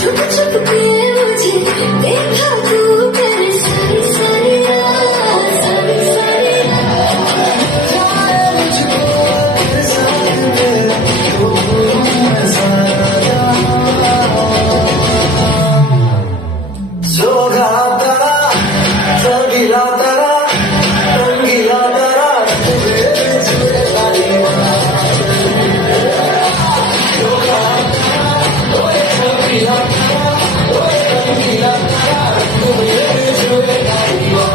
चुप चुप के मुझे देखा तू मेरे सारी सारिया सारी सारिया Soga tara, sogila tara, rangila tara, tujhe chhure taliwa. Soga tara, oye sogila tara, oye rangila tara, tujhe chhure taliwa.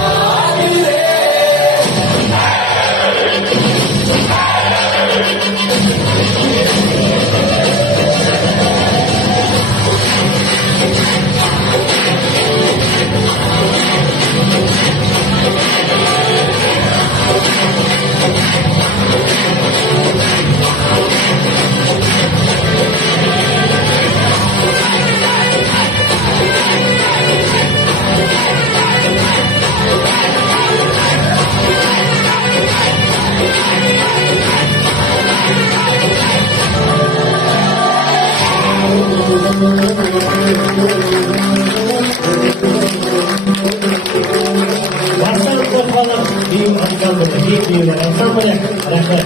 Pasal kepala di Angkatan Tinggi di Angkatan